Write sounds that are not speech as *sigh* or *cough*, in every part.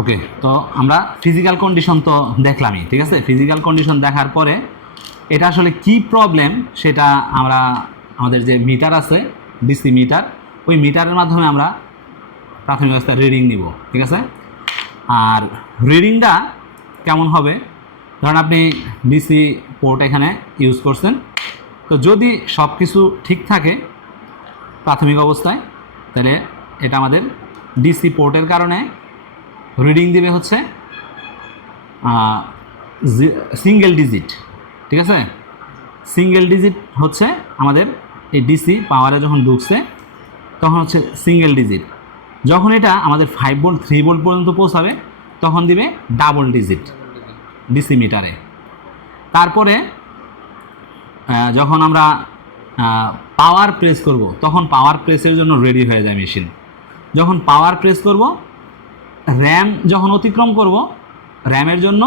ওকে তো আমরা physical condition তো দেখলামই, ঠিক আছে? ফিজিক্যাল কন্ডিশন দেখার পরে এটা আসলে কি প্রবলেম সেটা আমরা, আমাদের যে মিটার আছে ডিসি মিটার ওই মিটারের মাধ্যমে আমরা প্রাথমিক অবস্থায় রিডিং নিব, ঠিক আছে? আর রিডিংটা কেমন হবে? ধরুন আপনি ডিসি পোর্ট এখানে ইউজ করছেন, তো যদি সব কিছু ঠিক থাকে প্রাথমিক অবস্থায়, তাহলে এটা আমাদের ডিসি পোর্টের কারণে রিডিং দিবে হচ্ছে সিঙ্গেল ডিজিট ঠিক আছে? সিঙ্গেল ডিজিট হচ্ছে আমাদের এই ডিসি পাওয়ারে যখন ঢুকছে, তখন হচ্ছে সিঙ্গেল ডিজিট যখন এটা আমাদের ফাইভ ভোল্ট থ্রি ভোল্ট পর্যন্ত পৌঁছাবে, তখন দিবে ডাবল ডিজিট ডিসি মিটারে তারপরে যখন আমরা পাওয়ার প্রেস করব, তখন পাওয়ার প্রেসের জন্য রেডি হয়ে যায় মেশিন যখন পাওয়ার প্রেস করব র্যাম যখন অতিক্রম করব র্যামের জন্য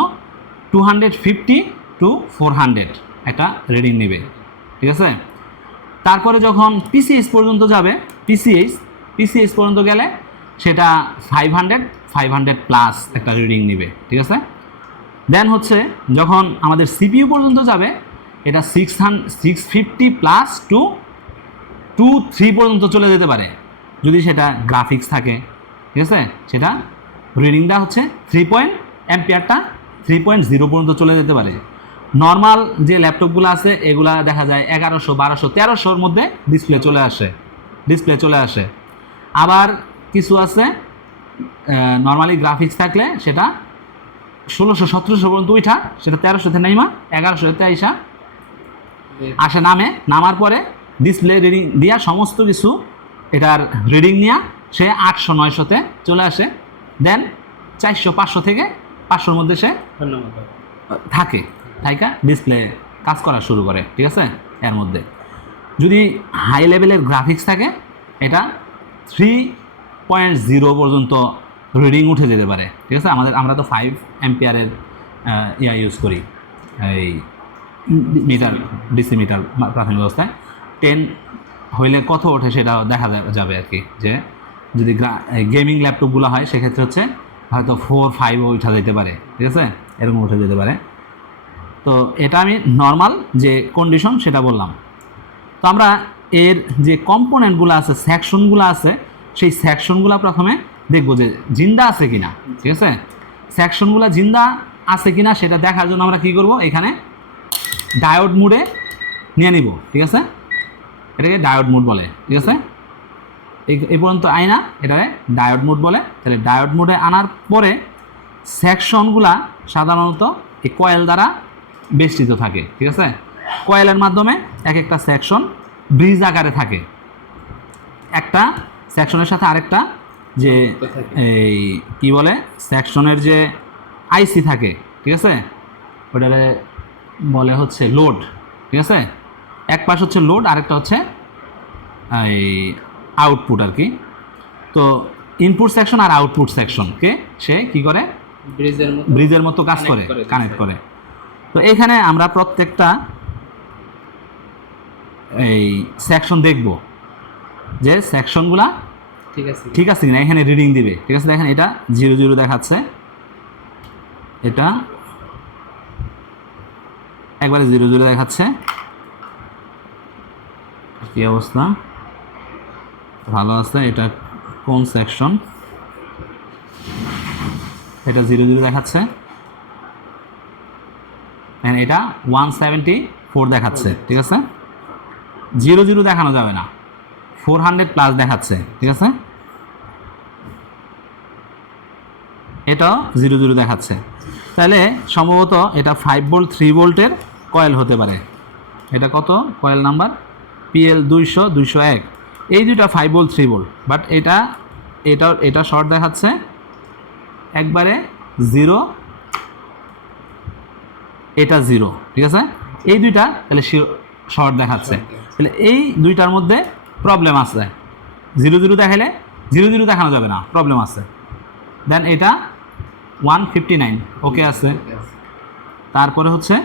two hundred fifty to four hundred একটা রিডিং নেবে, ঠিক আছে? তারপরে যখন পিসিএস পর্যন্ত যাবে পিসিএস পিসিএস পর্যন্ত গেলে সেটা five hundred five hundred plus একটা রিডিং নেবে, ঠিক আছে? দেন হচ্ছে যখন আমাদের সিপিইউ পর্যন্ত যাবে, এটা six six fifty plus two two three পর্যন্ত চলে যেতে পারে, যদি সেটা গ্রাফিক্স থাকে, ঠিক আছে? সেটা রিডিংটা হচ্ছে থ্রি পয়েন্ট অ্যাম্পিয়ারটা থ্রি পয়েন্ট জিরো পর্যন্ত চলে যেতে পারে। নর্মাল যে ল্যাপটপগুলো আছে, এগুলা দেখা যায় এগারোশো, বারোশো, তেরোশোর মধ্যে ডিসপ্লে চলে আসে। ডিসপ্লে চলে আসে। আবার কিছু আছে নর্মালি গ্রাফিক্স থাকলে সেটা ষোলোশো, সতেরোশো পর্যন্ত উঠা, সেটা তেরোশোতে নাইমা এগারোশোতে আইসা। আসে নামে, নামার পরে ডিসপ্লে রিডিং দিয়া সমস্ত কিছু এটার রিডিং নিয়া সে আটশো নয়শোতে চলে আসে। দেন চারশো পাঁচশো থেকে পাঁচশোর মধ্যে সে থাকে। থাইকা ডিসপ্লে কাজ করা শুরু করে ঠিক আছে? এর মধ্যে। যদি হাই লেভেলের গ্রাফিক্স থাকে এটা থ্রি পয়েন্ট জিরো পর্যন্ত রিডিং উঠে যেতে পারে ঠিক আছে? আমাদের আমরা তো ফাইভ এম্পিয়ারের ইয়া ইউজ করি এই মিটার ডিসি মিটার প্রাথমিক অবস্থায়। টেন হইলে কত ওঠে সেটা দেখা যাবে আর কি যে যদি গেমিং ল্যাপটপগুলো হয়, সেক্ষেত্রে হচ্ছে হয়তো ফোর ফাইভও উঠা যেতে পারে, ঠিক আছে? এরকম উঠে যেতে পারে। তো এটা আমি নর্মাল যে কন্ডিশন সেটা বললাম। তো আমরা এর যে কম্পোনেন্টগুলো আছে সেকশনগুলো আছে, সেই সেকশনগুলো প্রথমে দেখব যে জিন্দা আছে কিনা, ঠিক আছে? সেকশনগুলো জিন্দা আছে কিনা সেটা দেখার জন্য আমরা কি করব? এখানে ডায়োড মুডে নিয়ে নিব, ঠিক আছে? এটাকে ডায়োড মুড বলে, ঠিক আছে? এই পর্যন্ত আয়না এটাকে ডায়োড মুড বলে। তাহলে ডায়োড মুডে আনার পরে সেকশনগুলা সাধারণত এই কয়েল দ্বারা বেষ্টিত থাকে ঠিক আছে? কয়েলের মাধ্যমে এক একটা সেকশন ব্রিজ আকারে থাকে। একটা সেকশনের সাথে আরেকটা যে এই কি বলে? সেকশনের যে আইসি থাকে ঠিক আছে? ওটারে বলে হচ্ছে লোড ঠিক আছে? এক পাশ হচ্ছে লোড আরেকটা হচ্ছে এই আউটপুট আর কি। তো ইনপুট সেকশন আর আউটপুট সেকশনকে সে কি করে? ব্রিজের মতো ব্রিজের মতো কাজ করে কানেক্ট করে। তো এখানে আমরা প্রত্যেকটা এই সেকশন দেখব যে সেকশনগুলা ঠিক আছে। ঠিক আছে কিনা? এখানে রিডিং দিবে। ঠিক আছে দেখেন এটা জিরো জিরো দেখাচ্ছে। এটা একবারে জিরো জিরো দেখাচ্ছে। কি অবস্থা? ভালো আছে, এটা কোন সেকশন এটা জিরো জিরো দেখাচ্ছে। এটা ওয়ান সেভেন্টি ফোর দেখাচ্ছে, ঠিক আছে? জিরো জিরো দেখানো যাবে না। ফোর হান্ড্রেড প্লাস দেখাচ্ছে, ঠিক আছে? এটাও জিরো জিরো দেখাচ্ছে। তাহলে সম্ভবত এটা ফাইভ ভোল্ট থ্রি ভোল্টের কয়েল হতে পারে। এটা কত? কয়েল নাম্বার পিএল দুইশো দুইশো এক। এই দুইটা five volt three volt but এটা এটা এটা শর্ট দেখাচ্ছে। একবারে জিরো এটা জিরো ঠিক আছে? এই দুইটা তাহলে শর্ট দেখাচ্ছে। তাহলে এই দুইটার মধ্যে প্রবলেম আছে। জিরো জিরো দেখালে জিরো জিরো দেখানো যাবে না প্রবলেম আছে। দেন এটা ওয়ান ফিফটি নাইন ওকে আছে। তারপরে হচ্ছে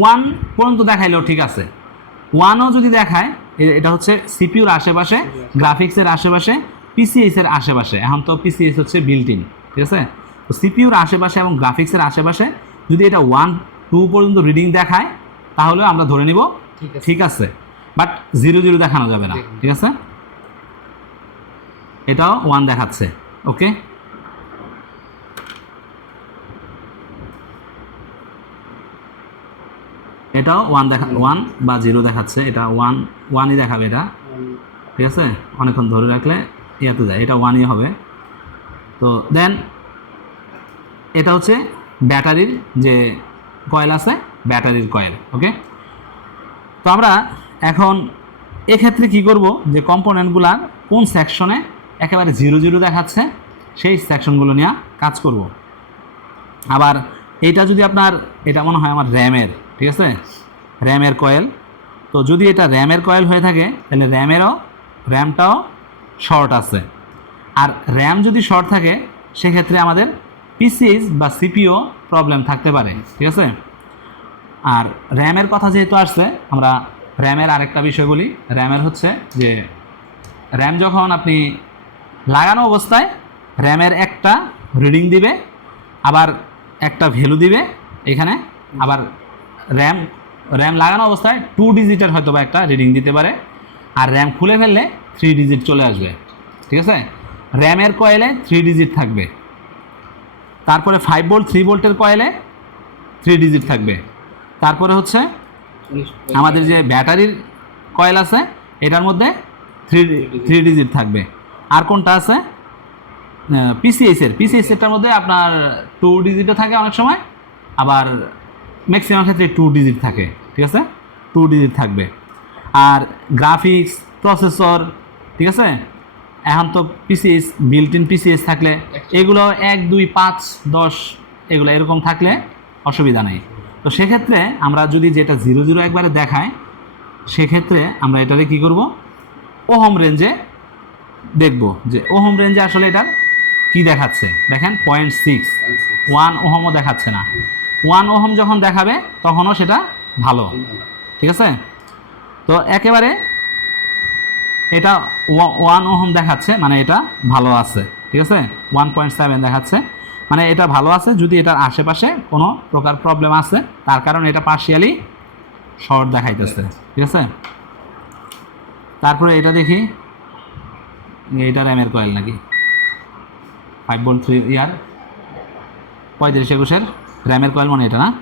ওয়ান পর্যন্ত দেখাইলেও ঠিক আছে। ওয়ানও যদি দেখায় এটা হচ্ছে সিপিউর আশেপাশে গ্রাফিক্সের আশেপাশে পিসিএস এর আশেপাশে। এখন তো পিসিএস হচ্ছে বিল্ট ইন ঠিক আছে? তো সিপিইউর আশেপাশে এবং গ্রাফিক্সের আশেপাশে যদি এটা ওয়ান টু পর্যন্ত রিডিং দেখায় তাহলে আমরা ধরে নিব ঠিক আছে। বাট জিরো জিরো দেখানো যাবে না ঠিক আছে। এটাও ওয়ান দেখাচ্ছে ওকে এটাও ওয়ান দেখা ওয়ান বা জিরো দেখাচ্ছে, এটা ওয়ান ওয়ানই দেখাবে এটা। ঠিক আছে? অনেকক্ষণ ধরে রাখলে ইয়াতে যায়, এটা ওয়ানই হবে। তো দেন এটা হচ্ছে ব্যাটারির যে কয়েল আছে, ব্যাটারির কয়েল ওকে তো আমরা এখন এক্ষেত্রে কি করব যে কম্পোনেন্টগুলার কোন সেকশনে একেবারে জিরো জিরো দেখাচ্ছে, সেই সেকশনগুলো নিয়ে কাজ করব। আবার এটা যদি আপনার, এটা মনে হয় আমার র্যামের ঠিক আছে? র্যামের কয়েল তো যদি এটা র্যামের কয়েল হয়ে থাকে, তাহলে র্যামেরও র্যামটাও শর্ট আছে। আর র্যাম যদি শর্ট থাকে, সেক্ষেত্রে আমাদের পিসিএস বা সিপিও প্রবলেম থাকতে পারে, ঠিক আছে? আর র্যামের কথা যেহেতু আসছে, আমরা র্যামের আরেকটা বিষয় বলি। র্যামের হচ্ছে যে র্যাম যখন আপনি লাগানো অবস্থায় র্যামের একটা রিডিং দিবে, আবার একটা ভ্যালু দিবে, এখানে আবার র্যাম র্যাম লাগানো অবস্থায় টু ডিজিটের হয়তো বা একটা রিডিং দিতে পারে। আর র্যাম খুলে ফেললে থ্রি ডিজিট চলে আসবে। ঠিক আছে? র্যামের কয়েলে থ্রি ডিজিট থাকবে। তারপরে ফাইভ ভোল্ট থ্রি ভোল্টের কয়েলে থ্রি ডিজিট থাকবে। তারপরে হচ্ছে আমাদের যে ব্যাটারির কয়েল আছে এটার মধ্যে থ্রি থ্রি ডিজিট থাকবে। আর কোনটা আছে? পিসিএস এর। পিসিএস এরটার মধ্যে আপনার টু ডিজিটও থাকে অনেক সময় আবার ম্যাক্সিমাম ক্ষেত্রে টু ডিজিট থাকে ঠিক আছে? টু ডিজিট থাকবে। আর গ্রাফিক্স প্রসেসর ঠিক আছে? এখন তো পিসিএস বিল্ট ইন পিসিএস থাকলে এগুলো এক দুই পাঁচ দশ এগুলো এরকম থাকলে অসুবিধা নেই। তো সেক্ষেত্রে আমরা যদি যেটা জিরো জিরো একবারে দেখায় সেক্ষেত্রে আমরা এটারে কি করব? ওহম রেঞ্জে দেখব যে ওহম রেঞ্জে আসলে এটার কি দেখাচ্ছে? দেখেন পয়েন্ট সিক্স ওয়ান ওহমও দেখাচ্ছে না। ওয়ান ওহম যখন দেখাবে, তখনও সেটা ভালো। ঠিক আছে? তো একেবারে এটা ওয়ান ওহম দেখাচ্ছে মানে এটা ভালো আছে। ঠিক আছে? ওয়ান পয়েন্ট সেভেন দেখাচ্ছে। মানে এটা ভালো আছে, যদি এটার আশেপাশে কোনো প্রকার প্রবলেম আছে, তার কারণে এটা পার্শিয়ালি শর্ট দেখাইতেছে। ঠিক আছে? তারপরে এটা দেখি, এইটা র্যামের কয়েল নাকি? ফাইভ ভোল্ট থ্রি ইয়ার, পঁয়ত্রিশ একুশের। র্যামের কয়েল মানে এটা না? *coughs*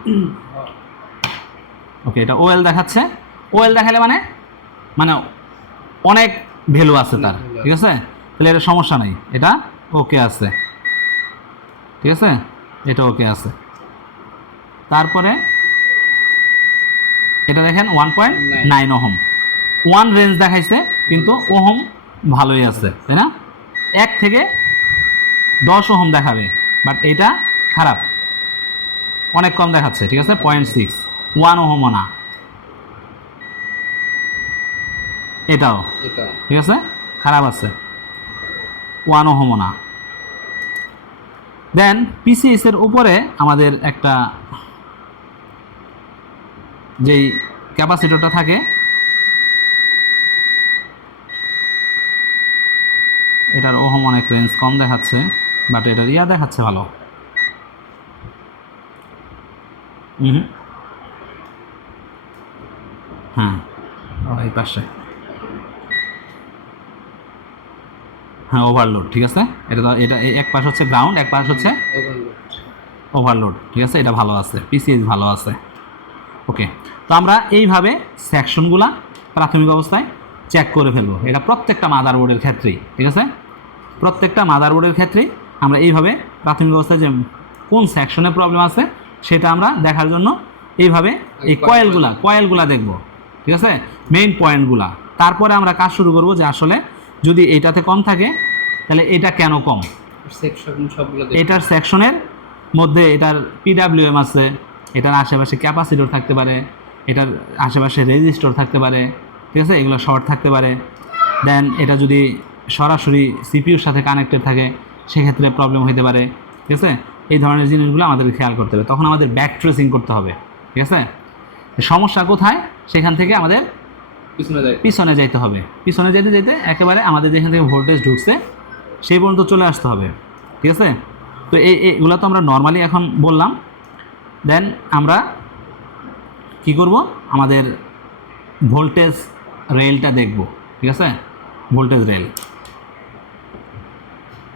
ওকে এটা ওয়েল দেখাচ্ছে। ওয়েল দেখালে মানে মানে অনেক ভ্যালু আছে তার ঠিক আছে? তাহলে এটা সমস্যা নেই। এটা ওকে আছে। ঠিক আছে? এটা ওকে আছে। তারপরে এটা দেখেন one point nine ohm one range দেখাইছে কিন্তু ওহম ভালোই আছে তাই না? এক থেকে দশ ওহম দেখাবে বাট এটা খারাপ। অনেক কম দেখাচ্ছে ঠিক আছে? পয়েন্ট সিক্স ওয়ান ওহমও না এটাও। ঠিক আছে? খারাপ আছে। ওয়ান ওহমও না দেন পিসিএস এর উপরে আমাদের একটা যেই ক্যাপাসিটরটা থাকে এটার ওহম অনেক রেঞ্জ কম দেখাচ্ছে বাট এটার ইয়া দেখাচ্ছে ভালো। হুম হ্যাঁ ও, এই পাশে। হ্যাঁ ওভারলোড ঠিক আছে? এটা তো এটা এক পাশ হচ্ছে গ্রাউন্ড এক পাশ হচ্ছে ওভারলোড ওভারলোড ঠিক আছে? এটা ভালো আছে পিসিএস ভালো আছে। ওকে তো আমরা এইভাবে সেকশনগুলা প্রাথমিক অবস্থায় চেক করে ফেলব। এটা প্রত্যেকটা মাদারবোর্ডের ক্ষেত্রেই ঠিক আছে? প্রত্যেকটা মাদারবোর্ডের ক্ষেত্রেই আমরা এইভাবে প্রাথমিক অবস্থায় যে কোন সেকশনে প্রবলেম আছে সেটা আমরা দেখার জন্য এইভাবে এই কয়েলগুলা কয়েলগুলা দেখব ঠিক আছে? মেইন পয়েন্টগুলা তারপরে আমরা কাজ শুরু করব যে আসলে যদি এটাতে কম থাকে তাহলে এটা কেন কম? সেকশন এটার সেকশনের মধ্যে এটার পিডাব্লিউএম আছে এটার আশেপাশে ক্যাপাসিটর থাকতে পারে এটার আশেপাশে রেজিস্টর থাকতে পারে ঠিক আছে? এগুলো শর্ট থাকতে পারে। দেন এটা যদি সরাসরি সিপিউর সাথে কানেক্টেড থাকে সেক্ষেত্রে প্রবলেম হতে পারে ঠিক আছে? এই ধরনের জিনিসগুলো আমাদের খেয়াল করতে হবে। তখন আমাদের ব্যাক ট্রেসিং করতে হবে। ঠিক আছে? সমস্যা কোথায়? সেখান থেকে আমাদের পিছনে যাই পিছনে যাইতে হবে। পিছনে যেতে যেতে একেবারে আমাদের যেখান থেকে ভোল্টেজ ঢুকছে সেই পর্যন্ত চলে আসতে হবে। ঠিক আছে? তো এই এগুলো তো আমরা নর্মালি এখন বললাম। দেন আমরা কি করব? আমাদের ভোল্টেজ রেলটা দেখব। ঠিক আছে? Voltage rail